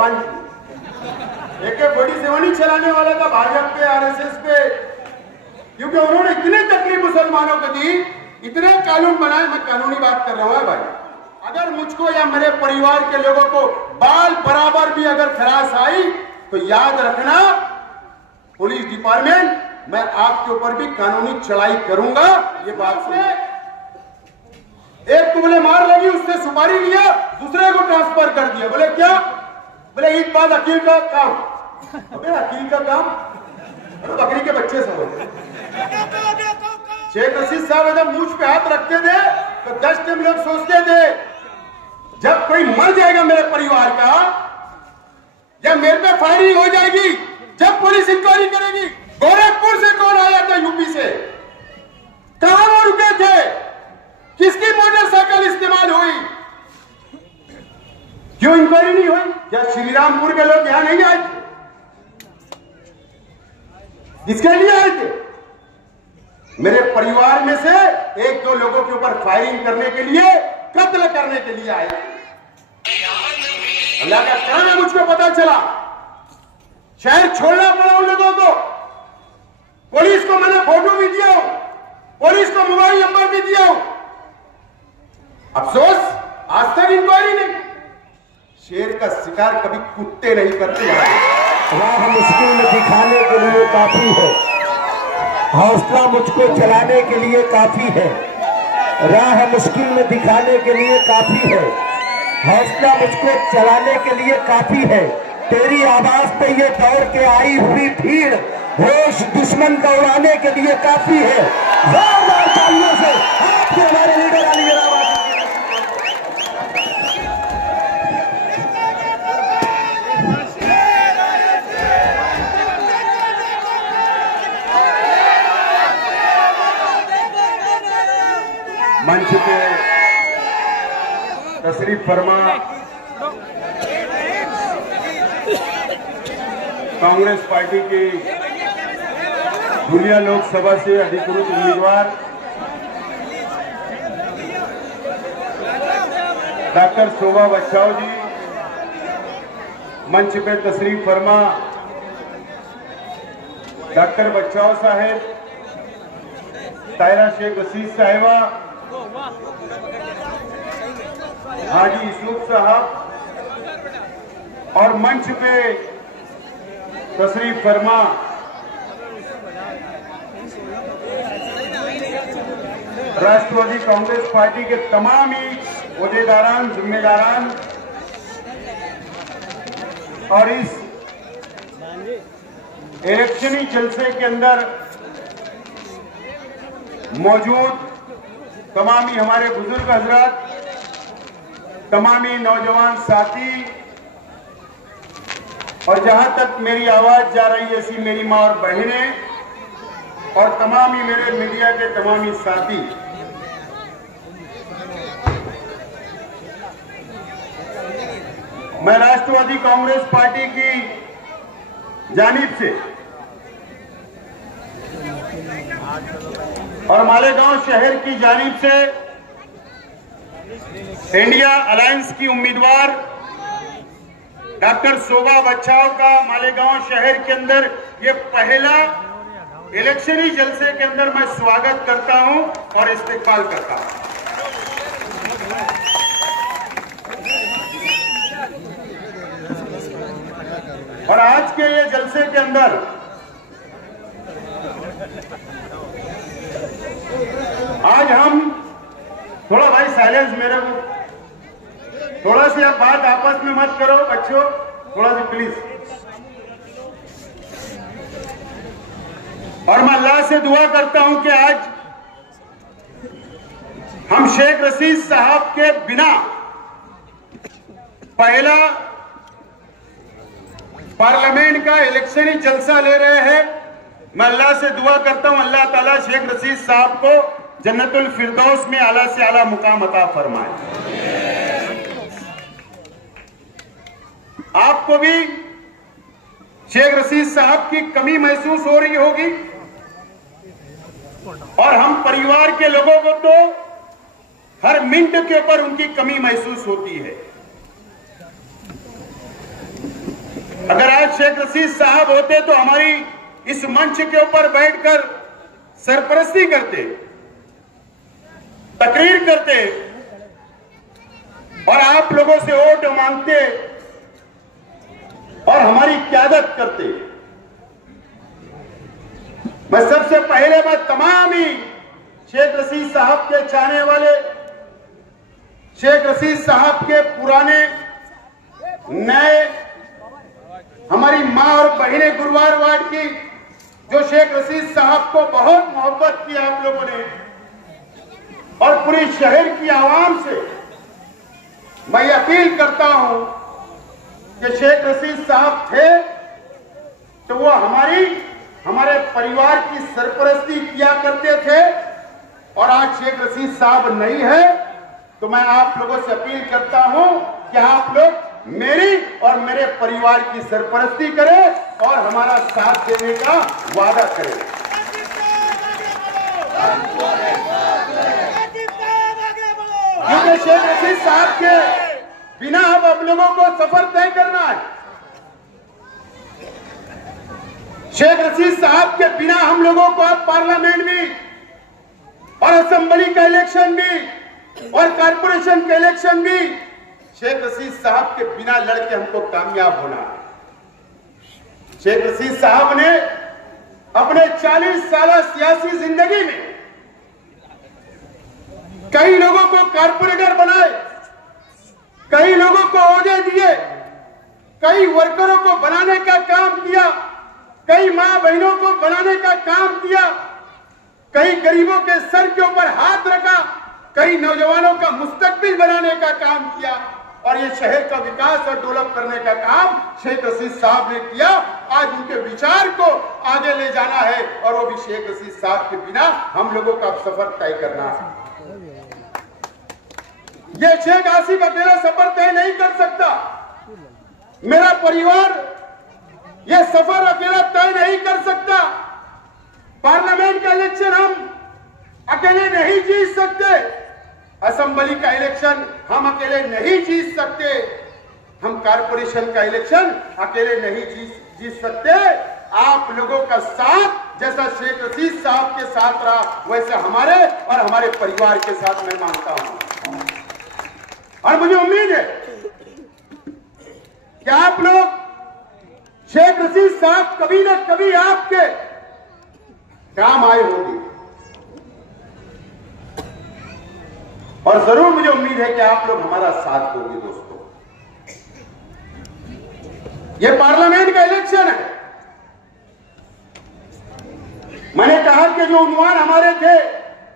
जवान थी। AK-47 चलाने वाला था भाजपा पे, RSS पे, क्योंकि उन्होंने इतने तकलीफ मुसलमानों को दी, इतने कानून बनाए। मैं कानूनी बात कर रहा हूं भाई। अगर मुझको या मेरे परिवार के लोगों को बाल बराबर भी अगर खराश आई तो याद रखना, पुलिस डिपार्टमेंट, मैं आपके ऊपर भी कानूनी चढ़ाई करूंगा। ये बात सुने। एक तुमने मार लगी, उससे सुपारी लिया, दूसरे को ट्रांसफर कर दिया। बोले क्या? बोले ईद बाद अकील का काम। अबे अकील का काम बकरी के बच्चे से होते। शेख रशीद साहब जब मुझ पे हाथ रखते थे तो 10 टाइम लोग सोचते थे जब कोई मर जाएगा मेरे परिवार का, जब मेरे पे फायरिंग हो जाएगी, जब पुलिस इंक्वायरी करेगी, गोरखपुर से कौन आया था, यूपी से, कहां वो रुके थे, किसकी मोटरसाइकिल इस्तेमाल हुई, क्यों इंक्वायरी नहीं हुई? क्या श्रीरामपुर के लोग यहां नहीं आए थे? किसके लिए आए थे? मेरे परिवार में से 1-2 लोगों के ऊपर फायरिंग करने के लिए, कत्ल करने के लिए आए। अल्लाह का करम है, मुझको पता चला। शहर छोड़ना पड़ा उन लोगों को। पुलिस को मैंने फोटो भी दिया हूं, पुलिस को मोबाइल नंबर भी दिया हूं। अफसोस आज तक इंक्वायरी नहीं। शेर का शिकार कभी कुत्ते नहीं करते। राह मुश्किल में दिखाने के लिए काफी है, हौसला मुझको चलाने के लिए काफी है। राह मुश्किल में दिखाने के लिए काफी है, हौसला मुझको चलाने के लिए काफी है। तेरी आवाज पे ये दौड़ के आई हुई भीड़ होश दुश्मन का उड़ाने के लिए काफी है। जोरदार तालियों से आपके हमारे लीडर अली मंच पे तशरीफ फरमा कांग्रेस पार्टी की धुलिया लोकसभा से अधिकृत उम्मीदवार डॉक्टर शोभा बच्चाओ जी, मंच पे तशरीफ फरमा डॉक्टर बच्चाओ साहेब, तायरा शेख रशीद साहिबा, हाजी यूसुफ साहब, और मंच पे तशरीफ फरमा राष्ट्रवादी कांग्रेस पार्टी के तमाम ही ओहदेदारान, जिम्मेदारान और इस इलेक्शनी जलसे के अंदर मौजूद तमामी हमारे बुजुर्ग हजरात, तमामी नौजवान साथी, और जहां तक मेरी आवाज जा रही है ऐसी मेरी मां और बहनें, और तमामी मेरे मीडिया के तमामी साथी, मैं राष्ट्रवादी कांग्रेस पार्टी की जानिब से और मालेगांव शहर की जानिब से इंडिया अलायंस की उम्मीदवार डॉक्टर शोभा बच्चाओ का मालेगांव शहर के अंदर ये पहला इलेक्शनी जलसे के अंदर मैं स्वागत करता हूं और इस्तेकबाल करता हूं। और आज के ये जलसे के अंदर आज हम थोड़ा, भाई साइलेंस, मेरे को थोड़ा सी आप बात आपस में मत करो बच्चों, थोड़ा सी प्लीज। और मैं अल्लाह से दुआ करता हूं कि आज हम शेख रशीद साहब के बिना पहला पार्लियामेंट का इलेक्शनी जलसा ले रहे हैं। मैं अल्लाह से दुआ करता हूं अल्लाह ताला शेख रशीद साहब को जन्नतुल फिरदौस में आला से आला मुकाम अता फरमाए। आपको भी शेख रशीद साहब की कमी महसूस हो रही होगी, और हम परिवार के लोगों को तो हर मिनट के ऊपर उनकी कमी महसूस होती है। अगर आज शेख रशीद साहब होते तो हमारी इस मंच के ऊपर बैठकर सरपरस्ती करते, तकरीर करते और आप लोगों से वोट मांगते और हमारी क़यादत करते। मैं सबसे पहले तमाम ही शेख रशीद साहब के चाहने वाले, शेख रशीद साहब के पुराने नए, हमारी मां और बहनें गुरुवार वार्ड की जो शेख रशीद साहब को बहुत मोहब्बत की आप लोगों ने, और पूरे शहर की आवाम से मैं अपील करता हूं कि शेख रशीद साहब थे तो वो हमारे परिवार की सरपरस्ती किया करते थे, और आज शेख रशीद साहब नहीं है तो मैं आप लोगों से अपील करता हूं कि आप लोग मेरी और मेरे परिवार की सरपरस्ती करें और हमारा साथ देने का वादा करें। क्योंकि शेख रशीद साहब के बिना अब आप लोगों को सफर तय करना है। शेख रशीद साहब के बिना हम लोगों को अब पार्लियामेंट भी और असेंबली का इलेक्शन भी और कारपोरेशन का इलेक्शन भी शेख रशीद साहब के बिना लड़के हमको कामयाब होना है। शेख रशीद साहब ने अपने 40 साल सियासी जिंदगी में कई लोगों को कारपोरेटर बनाए, कई लोगों को ओहदे दिए, कई वर्करों को बनाने का काम किया, कई मां बहनों को बनाने का काम किया, कई गरीबों के सर के ऊपर हाथ रखा, कई नौजवानों का मुस्तकबिल बनाने का काम किया, और ये शहर का विकास और डेवलप करने का काम शेख रशीद साहब ने किया। आज उनके विचार को आगे ले जाना है और वो भी शेख रशीद साहब के बिना हम लोगों का सफर तय करना है। ये शेख आसिफ अकेला सफर तय नहीं कर सकता, मेरा परिवार ये सफर अकेला तय नहीं कर सकता। पार्लियामेंट का इलेक्शन हम अकेले नहीं जीत सकते, असेंबली का इलेक्शन हम अकेले नहीं जीत सकते, हम कारपोरेशन का इलेक्शन अकेले नहीं जीत सकते। आप लोगों का साथ जैसा शेख रशीद साहब के साथ रहा वैसे हमारे और हमारे परिवार के साथ मैं मांगता हूं, और मुझे उम्मीद है कि आप लोग शेख रशीद साहब कभी न कभी आपके काम आए होंगे, और जरूर मुझे उम्मीद है कि आप लोग हमारा साथ दोगे। दोस्तों, ये पार्लियामेंट का इलेक्शन है। मैंने कहा कि जो उन्वान हमारे थे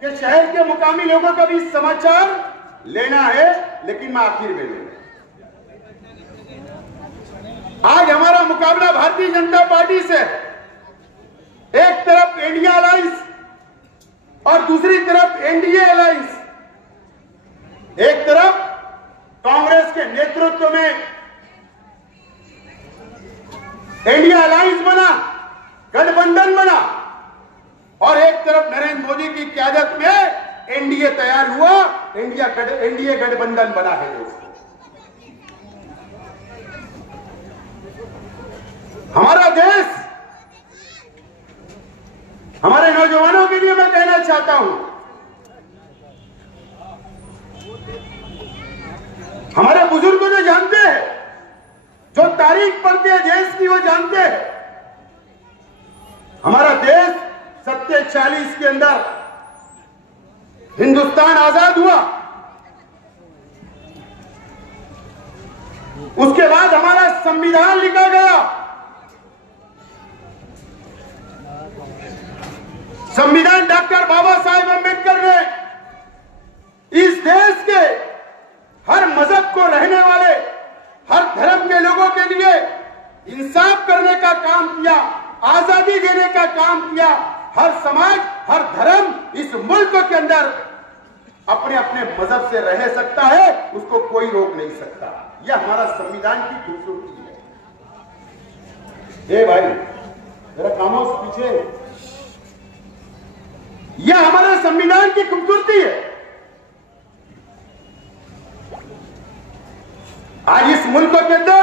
कि शहर के मुकामी लोगों का भी समाचार लेना है, लेकिन मैं आखिर में लूंगा। आज हमारा मुकाबला भारतीय जनता पार्टी से, एक तरफ इंडिया अलायंस और दूसरी तरफ एनडीए अलायंस। एक तरफ कांग्रेस के नेतृत्व में इंडिया अलायंस बना, गठबंधन बना, और एक तरफ नरेंद्र मोदी की क़यादत में एनडीए तैयार हुआ, एनडीए गठबंधन बना है। दोस्तों, हमारा देश, हमारे नौजवानों के लिए मैं कहना चाहता हूं, हमारे बुजुर्ग जो जानते हैं, जो तारीख पढ़ते हैं देश की, वो जानते हैं हमारा देश 47 के अंदर हिंदुस्तान आजाद हुआ। उसके बाद हमारा संविधान लिखा गया। संविधान डॉक्टर बाबा साहेब अम्बेडकर ने इस देश के हर मजहब को रहने वाले, हर धर्म के लोगों के लिए इंसाफ करने का काम किया, आजादी देने का काम किया। हर समाज, हर धर्म इस मुल्क के अंदर अपने अपने मजहब से रह सकता है, उसको कोई रोक नहीं सकता। यह हमारा संविधान की खूबसूरती है। ए भाई, जरा खामोश पीछे। यह हमारे संविधान की खूबसूरती है। आज इस मुल्क के अंदर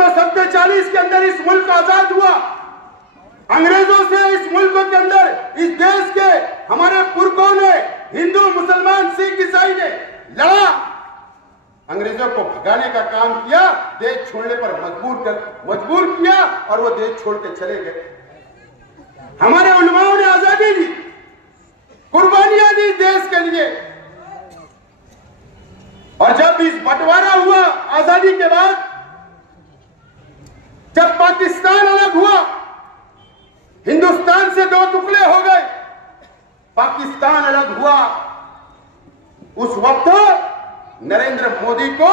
1947 के अंदर इस मुल्क आजाद हुआ। अंग्रेजों से इस मुल्क के अंदर, इस देश के हमारे पुरखों ने, हिंदू, मुसलमान, सिख, ईसाई ने लड़ा, अंग्रेजों को भगाने का काम किया, देश छोड़ने पर मजबूर किया और वो देश छोड़ के चले गए। हमारे उलमाओं ने आजादी दी, कुर्बानियां दी देश के लिए। और जब इस बंटवारा हुआ आजादी के बाद, जब पाकिस्तान अलग हुआ, हिंदुस्तान से दो टुकड़े हो गए, पाकिस्तान अलग हुआ, उस वक्त नरेंद्र मोदी को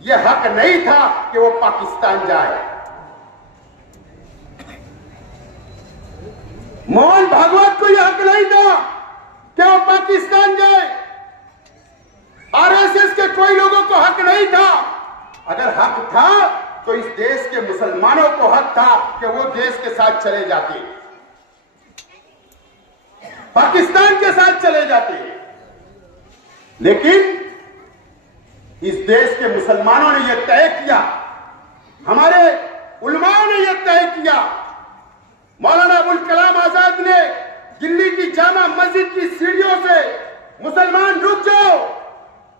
यह हक नहीं था कि वो पाकिस्तान जाए। मोहन भागवत को यह हक नहीं था कि वो पाकिस्तान जाए। आरएसएस के कोई लोगों को हक नहीं था। अगर हक था तो इस देश के मुसलमानों को हक था कि वो देश के साथ चले जाते, पाकिस्तान के साथ चले जाते। लेकिन इस देश के मुसलमानों ने यह तय किया, हमारे उलमाओं ने यह तय किया, मौलाना अबुल कलाम आजाद ने दिल्ली की जामा मस्जिद की सीढ़ियों से मुसलमान रुक जाओ,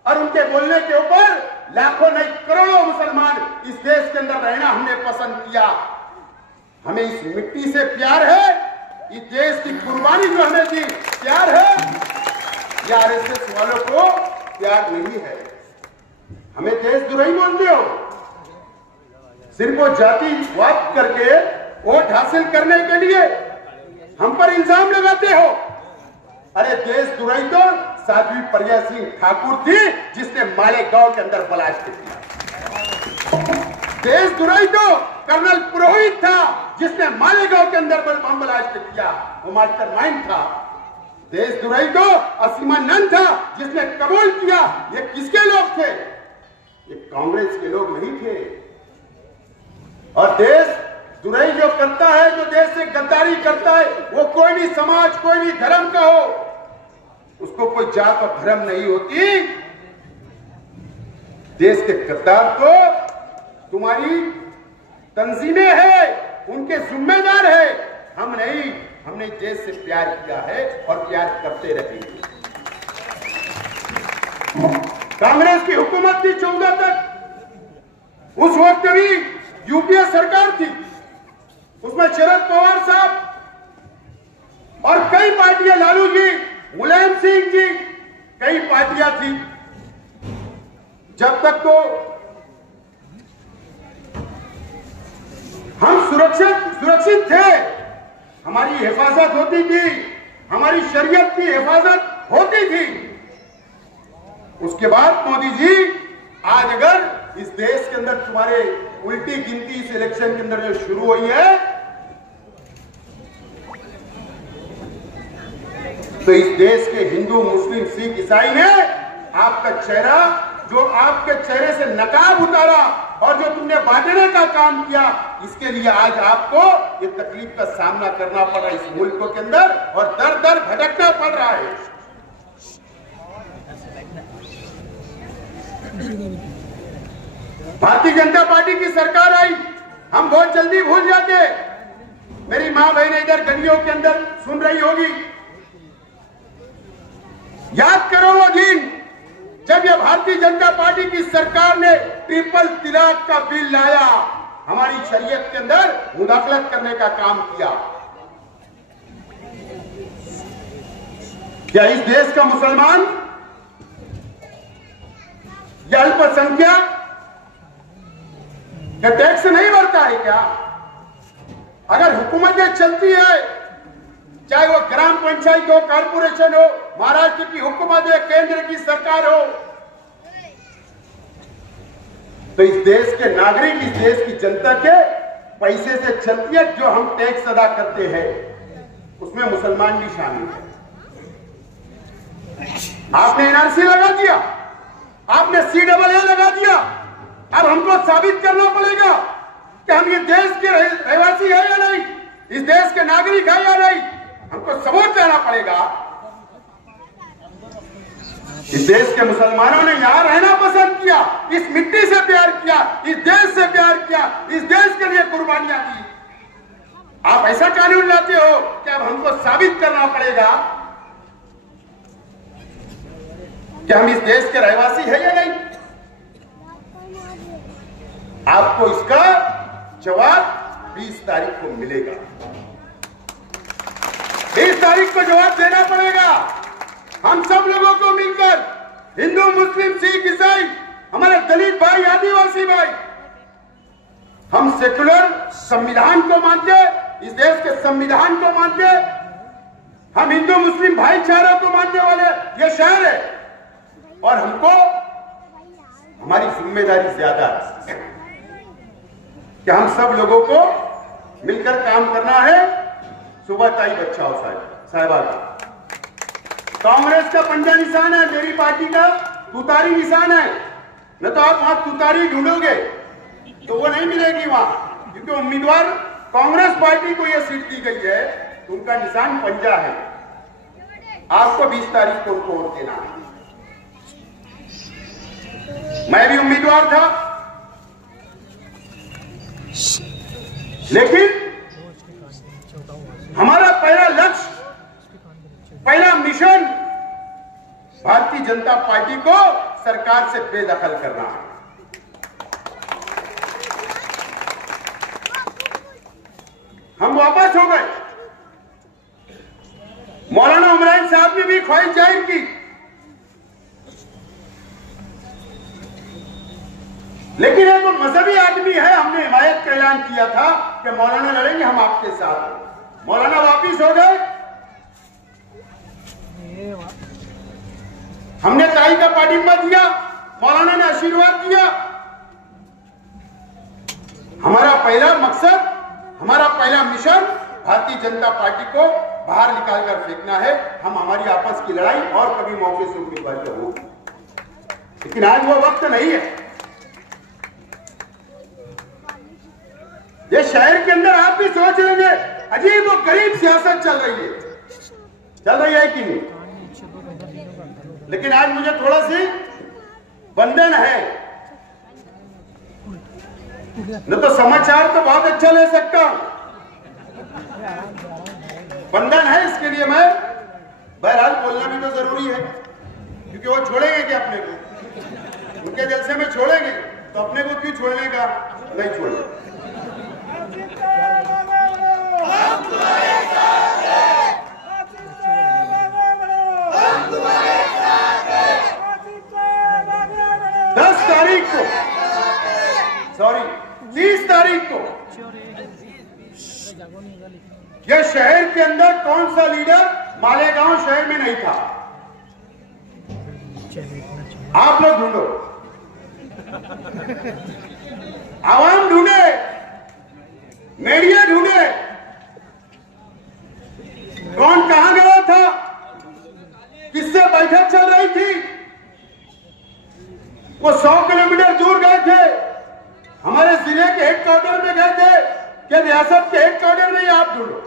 और उनके बोलने के ऊपर लाखों नहीं करोड़ों मुसलमान इस देश के अंदर रहना हमने पसंद किया। हमें इस मिट्टी से प्यार है, इस देश की कुर्बानी जो हमें दी प्यार है, या आरएसएस वालों को प्यार नहीं है। हमें देशद्रोही बोलते हो, सिर्फ वो जातिवाद करके वोट हासिल करने के लिए हम पर इल्जाम लगाते हो। अरे देशद्रोही तो साध्वी प्रज्ञा सिंह ठाकुर थी जिसने मालेगांव के अंदर ब्लास्ट किया। देशद्रोही तो कर्नल पुरोहित था जिसने मालेगांव के अंदर बम ब्लास्ट किया, वो मास्टरमाइंड था। देशद्रोही तो असीमानंद था जिसने कबूल किया। ये किसके लोग थे? ये कांग्रेस के लोग नहीं थे। और देशद्रोही जो करता है, जो देश से गद्दारी करता है, वो कोई भी समाज, कोई भी धर्म का हो, उसको कोई जात और धर्म नहीं होती। देश के गद्दार तो तुम्हारी तंजीमें हैं, उनके जिम्मेदार है, हम नहीं। हमने देश से प्यार किया है और प्यार करते रहेंगे। कांग्रेस की हुकूमत थी 14 तक, उस वक्त भी यूपीए सरकार थी, उसमें शरद पवार साहब और कई पार्टियां, लालू जी, मुलायम सिंह जी, कई पार्टियां थी। जब तक तो हम सुरक्षित थे, हमारी हिफाजत होती थी, हमारी शरीयत की हिफाजत होती थी। उसके बाद मोदी जी, आज अगर इस देश के अंदर तुम्हारे उल्टी गिनती इस इलेक्शन के अंदर जो शुरू हुई है, तो इस देश के हिंदू, मुस्लिम, सिख, ईसाई ने आपका चेहरा, जो आपके चेहरे से नकाब उतारा और जो तुमने बांटने का काम किया, इसके लिए आज आपको ये तकलीफ का सामना करना पड़ रहा है इस मुल्क के अंदर, और दर दर भटकना पड़ रहा है। भारतीय जनता पार्टी की सरकार आई, हम बहुत जल्दी भूल जाते। मेरी मां बहन इधर गलियों के अंदर सुन रही होगी, याद करो वो दिन जब यह भारतीय जनता पार्टी की सरकार ने ट्रिपल तलाक का बिल लाया, हमारी शरीयत के अंदर मुदाखलत करने का काम किया। क्या इस देश का मुसलमान या अल्पसंख्यक क्या टैक्स नहीं भरता है क्या? अगर हुकूमतें चलती है, चाहे वो ग्राम पंचायत हो, कारपोरेशन हो, महाराष्ट्र की हुकूमत हो, केंद्र की सरकार हो, तो इस देश के नागरिक, इस देश की जनता के पैसे से चलती है। जो हम टैक्स अदा करते हैं उसमें मुसलमान भी शामिल है। आपने एनआरसी लगा दिया, आपने CAA लगा दिया। अब हमको साबित करना पड़ेगा कि हम ये देश के रहवासी है या नहीं, इस देश के नागरिक है या नहीं, हमको सबूत देना पड़ेगा। इस देश के मुसलमानों ने यहां रहना पसंद किया, इस मिट्टी से प्यार किया, इस देश से प्यार किया, इस देश के लिए कुर्बानियां दी। आप ऐसा कानून लाते हो कि अब हमको साबित करना पड़ेगा कि हम इस देश के रहवासी हैं या नहीं। आपको इसका जवाब 20 तारीख को मिलेगा। 20 तारीख को जवाब देना पड़ेगा। हम सब लोगों को मिलकर, हिंदू, मुस्लिम, सिख, ईसाई, हमारे दलित भाई, आदिवासी भाई, हम सेकुलर संविधान को मानते, इस देश के संविधान को मानते, हम हिंदू मुस्लिम भाईचारा को मानने वाले ये शहर है और हमको हमारी जिम्मेदारी ज्यादा है कि हम सब लोगों को मिलकर काम करना है। सुबह ताई बचाओ साहिबा का कांग्रेस का पंजा निशान है, मेरी पार्टी का तुतारी निशान है। न तो आप वहां तुतारी ढूंढोगे तो वो नहीं मिलेगी वहां, क्योंकि उम्मीदवार कांग्रेस पार्टी को यह सीट दी गई है, तो उनका निशान पंजा है। आपको 20 तारीख को उनको वोट देना है। मैं भी उम्मीदवार था, लेकिन हमारा पहला लक्ष्य, पहला मिशन भारतीय जनता पार्टी को सरकार से बेदखल करना है। हम वापस हो गए। मौलाना इमरान साहब ने भी ख्वाहिश जाहिर की, लेकिन एक मजहबी आदमी है, हमने हिमायत का ऐलान किया था कि मौलाना लड़ेंगे, हम आपके साथ हैं। मौलाना वापिस हो गए। हमने ताई का पाठिंबा दिया, मौलाना ने आशीर्वाद दिया। हमारा पहला मकसद, हमारा पहला मिशन भारतीय जनता पार्टी को बाहर निकालकर फेंकना है। हम हमारी आपस की लड़ाई और कभी मौके से उम्मीदवार हो, लेकिन आज वो वक्त नहीं है। ये शहर के अंदर आप भी सोच रहे हैं अजीब वो गरीब सियासत चल रही है कि नहीं, लेकिन आज मुझे थोड़ा सी बंधन है। न तो समाचार तो बहुत अच्छा ले सकता हूं, बंधन है, इसके लिए मैं बहरहाल बोलना भी तो जरूरी है, क्योंकि वो छोड़ेंगे क्या अपने को? उनके जलसे में छोड़ेंगे तो अपने को क्यों छोड़ने का? नहीं छोड़ेंगे। हम तुम्हारे साथ हैं। 10 तारीख को, 30 तारीख को यह शहर के अंदर कौन सा लीडर मालेगांव शहर में नहीं था? आप लोग ढूंढो, आवाम ढूंढे, मीडिया ढूंढे, कौन कहां गया था, किससे बैठक चल रही थी। वो 100 किलोमीटर दूर गए थे, हमारे जिले के हेडक्वार्टर में गए थे कि रियासत के हेडक्वार्टर में ही आप ढूंढो।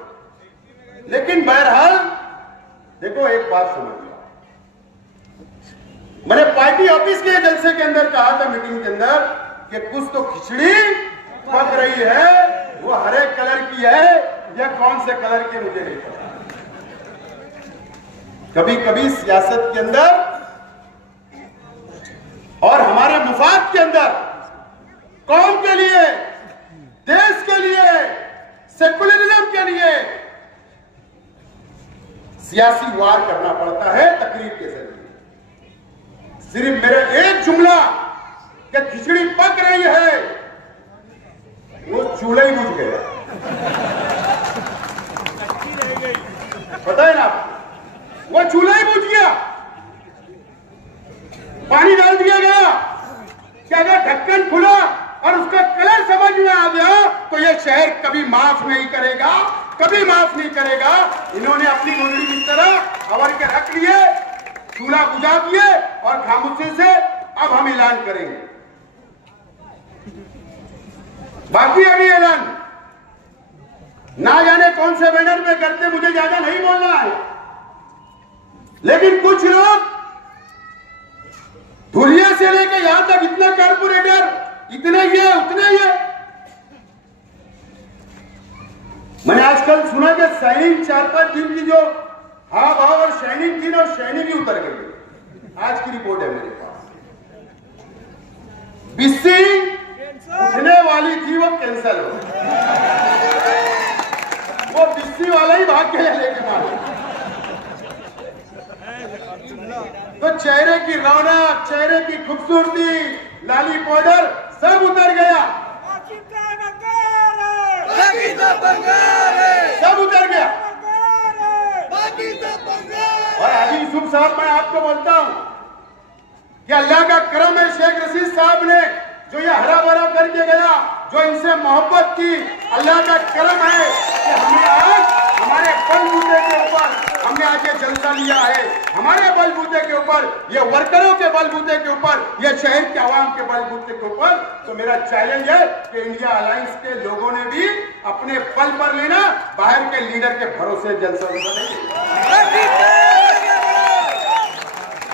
लेकिन बहरहाल देखो, एक बात समझ लो, मैंने पार्टी ऑफिस के जलसे के अंदर कहा था, मीटिंग के अंदर, कि कुछ तो खिचड़ी पक रही है, वो हरे कलर की है या कौन से कलर की मुझे नहीं पता। कभी कभी सियासत के अंदर और हमारे मुफाद के अंदर, कौम के लिए, देश के लिए, सेकुलरिज्म के लिए सियासी वार करना पड़ता है तकरीर के जरिए। सिर्फ मेरा एक जुमला कि खिचड़ी पक रही है, वो चूल्हा ही बुझ गया। पता है ना आपको, वो चूल्हा ही बुझ गया। पानी डाल दिया गया कि अगर ढक्कन खुला और उसका कलर समझ में आ गया तो यह शहर कभी माफ नहीं करेगा, कभी माफ नहीं करेगा। इन्होंने अपनी मुंडी की तरह अवर के रख लिए, चूल्हा बुझा दिए और खामोशी से अब हम ऐलान करेंगे। बाकी अभी ऐलान ना जाने कौन से बैनर पे करते, मुझे ज्यादा नहीं बोलना है, लेकिन कुछ लोग धुलिया से लेकर यहां तक इतना कारपोरेटर, इतने ये उतने ये। मैंने आजकल सुना कि शाइनिंग 4-5 दिन की जो हाव भाव और शाइनिंग थी ना, शाइनिंग भी उतर गई। आज की रिपोर्ट है मेरे पास। बिस्सी उठने वाली थी, वो कैंसिल हो गई। वो बिस्सी वाला ही भाग गया लेके मारो। तो चेहरे की रौनक, चेहरे की खूबसूरती, लाली पाउडर सब उतर गया, सब उतर गया। और हाजी यूसुफ साहब, मैं आपको बोलता हूं कि अल्लाह का करम है, शेख रशीद साहब ने जो ये हरा भरा करके गया, जो इनसे मोहब्बत की, अल्लाह का करम है कि हमने आज हमारे बलबूते के ऊपर हमने आज ये जलसा लिया है। हमारे बलबूते के ऊपर, ये वर्करों के बलबूते के ऊपर, ये शहर के आवाम के बलबूते के ऊपर। तो मेरा चैलेंज है कि इंडिया अलायंस के लोगों ने भी अपने बल पर लेना, बाहर के लीडर के भरोसे जलसा नहीं,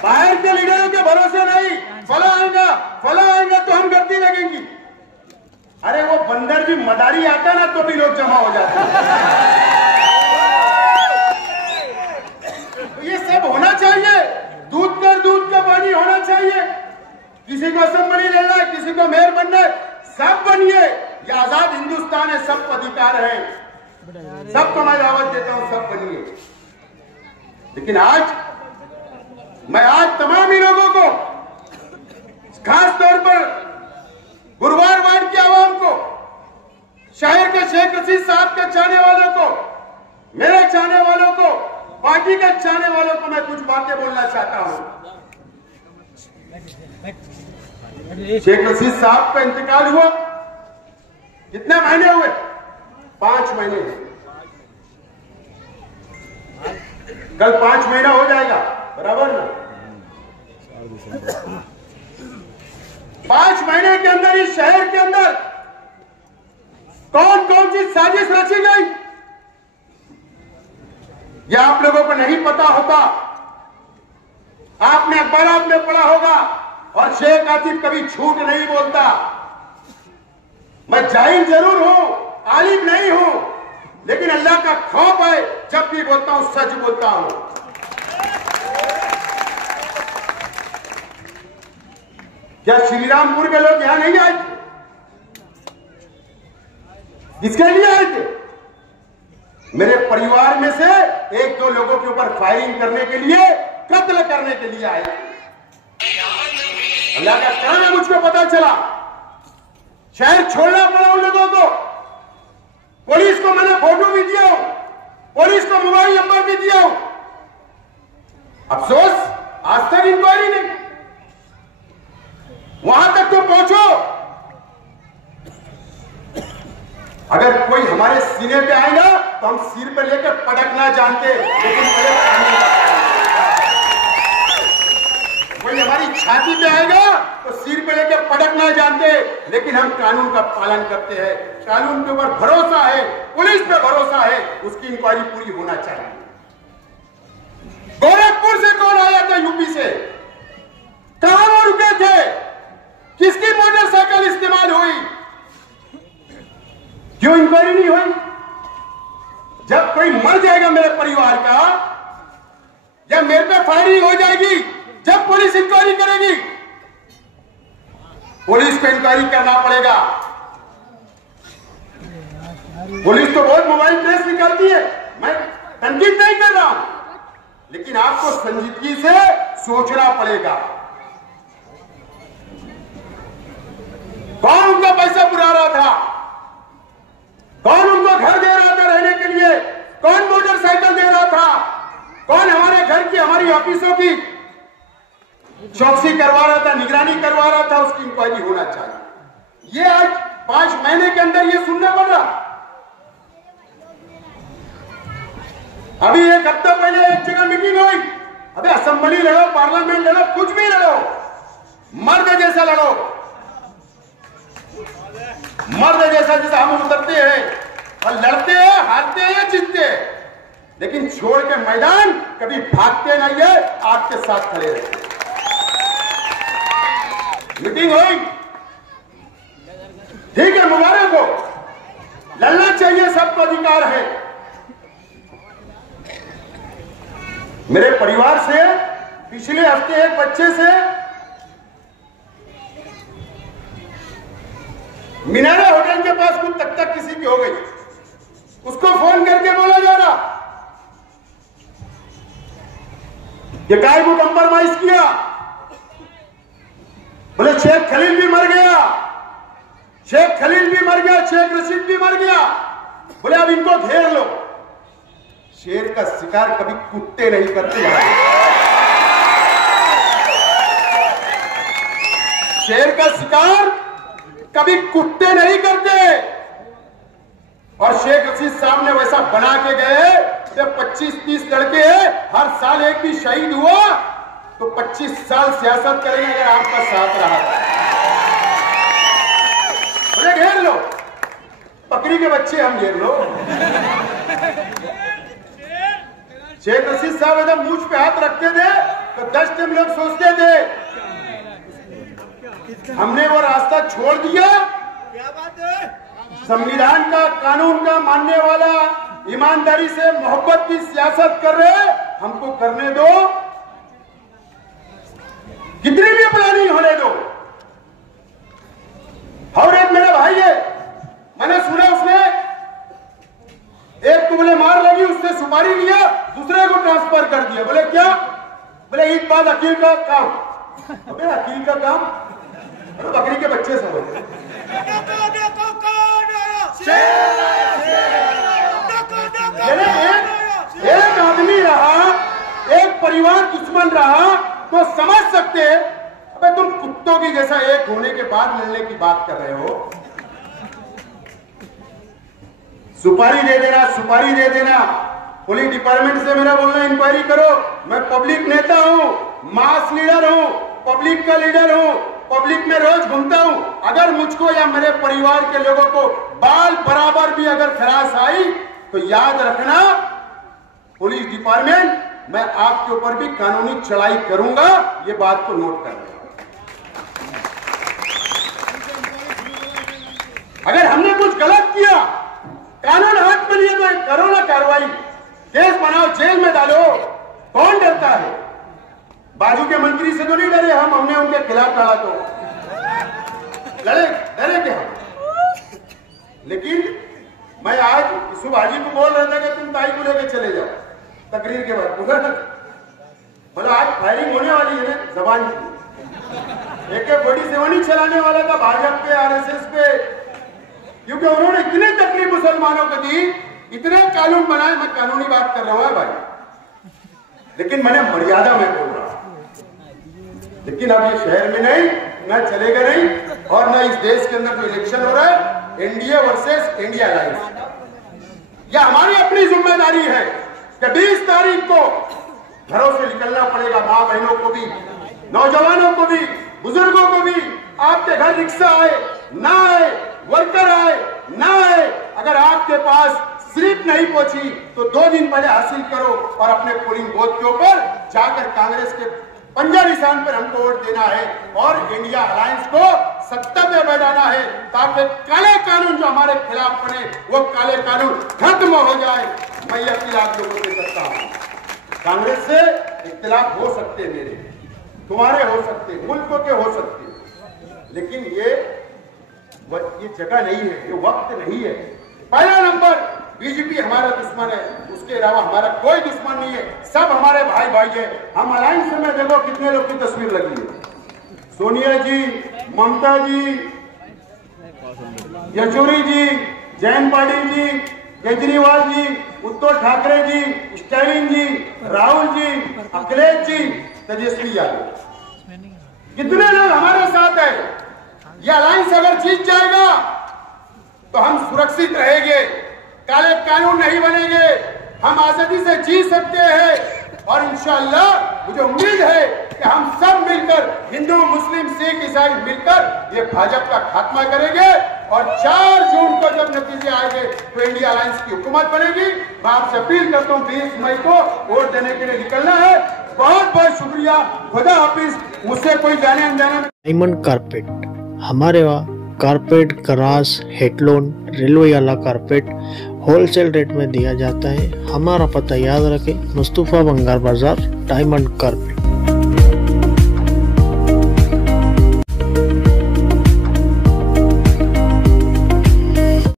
बाहर के लीडरों के भरोसे नहीं। फला आएगा तो हम गद्दी लगेंगी। अरे वो बंदर भी मदारी आता ना तो भी लोग जमा हो जाते हैं। तो ये सब होना चाहिए, दूध का पानी होना चाहिए। किसी को असेंबली लेना है, किसी को मेयर बनना है, सब बनिए। ये आजाद हिंदुस्तान है, सबको अधिकार है, सबको मैं दावत देता हूं, सब बनिए। लेकिन आज तमाम ही लोगों को, खास तौर पर गुरुवार वार्ड की आवाम को, शहर के शेख रशीद साहब के चाहने वालों को, मेरे चाहने वालों को, पार्टी के चाहने वालों को मैं कुछ बातें बोलना चाहता हूं। शेख रशीद साहब का इंतकाल हुआ, कितने महीने हुए? 5 महीने। कल 5 महीना हो जाएगा, बराबर ना? 5 महीने के अंदर इस शहर के अंदर कौन कौन सी साजिश रची गई, यह आप लोगों को नहीं पता होता। आपने अखबार में पढ़ा होगा। और शेख आसिफ कभी झूठ नहीं बोलता। मैं जाहिल जरूर हूं, आलिम नहीं हूं, लेकिन अल्लाह का खौफ है, जब भी बोलता हूं सच बोलता हूं। क्या श्रीरामपुर के लोग यहां नहीं आए थे? किसके लिए आए थे? मेरे परिवार में से 1-2 लोगों के ऊपर फायरिंग करने के लिए, कत्ल करने के लिए आए। अल्लाह का करम है, मुझको पता चला। शहर छोड़ना पड़ा उन लोगों को। पुलिस को मैंने फोटो भी दिया हूं, पुलिस को मोबाइल नंबर भी दिया हूं। अफसोस आज तक इंक्वायरी नहीं। वहां तक तो पहुंचो। अगर कोई हमारे सीने पे आएगा तो हम सिर पे लेकर पटकना जानते, लेकिन कोई हमारी छाती पे आएगा तो सिर पे लेकर पटकना जानते, लेकिन हम कानून का पालन करते हैं। कानून के ऊपर भरोसा है, पुलिस पे भरोसा है, उसकी इंक्वायरी पूरी होना चाहिए। गोरखपुर से कौन आया था? यूपी से। कहां वो रुके थे? किसकी मोटरसाइकिल इस्तेमाल हुई? क्यों इंक्वायरी नहीं हुई? जब कोई मर जाएगा मेरे परिवार का, जब मेरे पे फायरिंग हो जाएगी, जब पुलिस इंक्वायरी करेगी, पुलिस को इंक्वायरी करना पड़ेगा। पुलिस तो बहुत मोबाइल ट्रेस निकालती है, मैं तनकीद नहीं कर रहा हूं, लेकिन आपको संजीदगी से सोचना पड़ेगा। कौन उनका पैसा बुरा रहा था? कौन उनको घर दे रहा था रहने के लिए? कौन मोटरसाइकिल दे रहा था? कौन हमारे घर की, हमारी ऑफिसों की चौकसी करवा रहा था, निगरानी करवा रहा था? उसकी इंक्वायरी होना चाहिए। ये आज 5 महीने के अंदर ये सुनना पड़ रहा। अभी 1 हफ्ता पहले एक जगह मीटिंग हुई। अबे असेंबली लड़ो, पार्लियामेंट लड़ो, कुछ भी लड़ो, मर्द जैसा लड़ो। मर्द जैसा जैसा हम उतरते हैं और लड़ते हैं, हारते हैं या जीतते हैं, लेकिन छोड़ के मैदान कभी भागते नहीं है, आपके साथ खड़े रहते हैं। मीटिंग हुई, ठीक है, मुबारक हो, लड़ना चाहिए, सबको अधिकार है। मेरे परिवार से पिछले हफ्ते एक बच्चे से मीनारा होटल के पास कुछ तक किसी की हो गई, उसको फोन करके बोला जा रहा ये काय को कंप्रोमाइज किया, बोले शेख खलील भी मर गया, शेख खलील भी मर गया, शेख रशीद भी मर गया, बोले अब इनको घेर लो। शेर का शिकार कभी कुत्ते नहीं करते, शेर का शिकार कभी कुत्ते नहीं करते। और शेख रशीद साहब ने वैसा बना के गए कि 25-30 लड़के हर साल एक भी शहीद हुआ तो 25 साल सियासत करेंगे अगर आपका साथ रहा। बोले घेर लो, बकरी के बच्चे हम घेर लो। शेख रशीद साहब एकदम मूंछ पे हाथ रखते थे तो 10 टाइम लोग सोचते थे हमने वो रास्ता छोड़ दिया। क्या बात है, संविधान का, कानून का मानने वाला, ईमानदारी से मोहब्बत की सियासत कर रहे, हमको करने दो, कितनी भी प्लानिंग होने दो। और एक मेरा भाई है, मैंने सुना उसने एक को बोले मार लगी, उससे सुपारी लिया, दूसरे को ट्रांसफर कर दिया। बोले क्या? बोले ईद बाद अकील का काम। अबे अकील का काम, बकरी के बच्चे सब एक आदमी रहा, एक परिवार दुश्मन रहा तो समझ सकते। अबे तुम कुत्तों की जैसा एक होने के बाद मिलने की बात कर रहे हो। सुपारी दे देना, सुपारी दे देना। पुलिस डिपार्टमेंट से मेरा बोलना इंक्वायरी करो, मैं पब्लिक नेता हूं, मास लीडर हूं, पब्लिक का लीडर हूं, पब्लिक में रोज घूमता हूं। अगर मुझको या मेरे परिवार के लोगों को बाल बराबर भी अगर खराश आई तो याद रखना पुलिस डिपार्टमेंट, मैं आपके ऊपर भी कानूनी चढ़ाई करूंगा, ये बात को नोट कर लेना। अगर हमने कुछ गलत किया, कानून हाथ में लिए तो करो ना कार्रवाई, केस बनाओ, जेल में डालो, कौन डरता है? बाजू के मंत्री से तो नहीं डरे हम, हमने उनके खिलाफ लड़ा तो लड़े, डरे क्या? लेकिन मैं आज सुभाजी को बोल रहा था कि तुम ताई को लेकर चले जाओ तकरीर के बाद, बोला आज फायरिंग होने वाली है ना जबान की। AK-47 चलाने वाला था भाजपा पे, RSS पे, क्योंकि उन्होंने इतने तकलीफ मुसलमानों को दी, इतने कानून बनाए। मैं कानूनी बात कर रहा हूं भाई, लेकिन मैंने मर्यादा में बोल रहा। लेकिन अब ये शहर में नहीं, न चलेगा नहीं, और न इस देश के अंदर जो इलेक्शन हो रहा है एनडीए वर्सेस इंडिया अलायंस, यह हमारी अपनी जिम्मेदारी है कि 20 तारीख को घरों से निकलना पड़ेगा। मां बहनों को भी, नौजवानों को भी, बुजुर्गों को भी। आपके घर रिक्शा आए ना आए, वर्कर आए ना आए, अगर आपके पास स्लिप नहीं पहुंची तो 2 दिन पहले हासिल करो और अपने पोलिंग बूथ के ऊपर जाकर कांग्रेस के पंजा निशान पर हमको वोट देना है और इंडिया अलायंस को सत्ता पे बैठाना है, ताकि काले कानून जो हमारे खिलाफ बने वो काले कानून खत्म हो जाए। मैं ये अपील आप लोगों से करता हूं। कांग्रेस से इख्तिलाफ हो सकते, मेरे तुम्हारे हो सकते, मुल्कों के हो सकते, लेकिन ये जगह नहीं है, ये वक्त नहीं है। पहला नंबर बीजेपी हमारा दुश्मन है, उसके अलावा हमारा कोई दुश्मन नहीं है, सब हमारे भाई भाई है। हम अलायंस में देखो कितने लोग की तस्वीर लगी है, सोनिया जी, ममता जी, येचुरी जी, जयंत पाटिल जी, केजरीवाल जी, उद्धव ठाकरे जी, स्टालिन जी, राहुल जी, अखिलेश जी, तेजस्वी यादव, कितने लोग हमारे साथ है। ये अलायंस अगर जीत जाएगा तो हम सुरक्षित रहेंगे, काले कानून नहीं बनेंगे, हम आजादी से जी सकते हैं। और इंशाअल्लाह मुझे उम्मीद है कि हम सब मिलकर, हिंदू, मुस्लिम, सिख, ईसाई मिलकर ये भाजपा का खात्मा करेंगे और 4 जून को जब नतीजे आएंगे तो इंडिया अलायंस की हुकूमत बनेगी। मैं आपसे अपील करता हूँ 20 मई को वोट देने के लिए निकलना है। बहुत बहुत शुक्रिया, खुदा हाफिज। मुझसे कोई जाने अनजाने में डायमंड कारपेट, हमारे वहाँ कारपेट, ग्रास, हेडलोन, रेलवे वाला कारपेट होलसेल रेट में दिया जाता है। हमारा पता याद रखें, मुस्तफा बंगार बाजार, डायमंड कारपेट।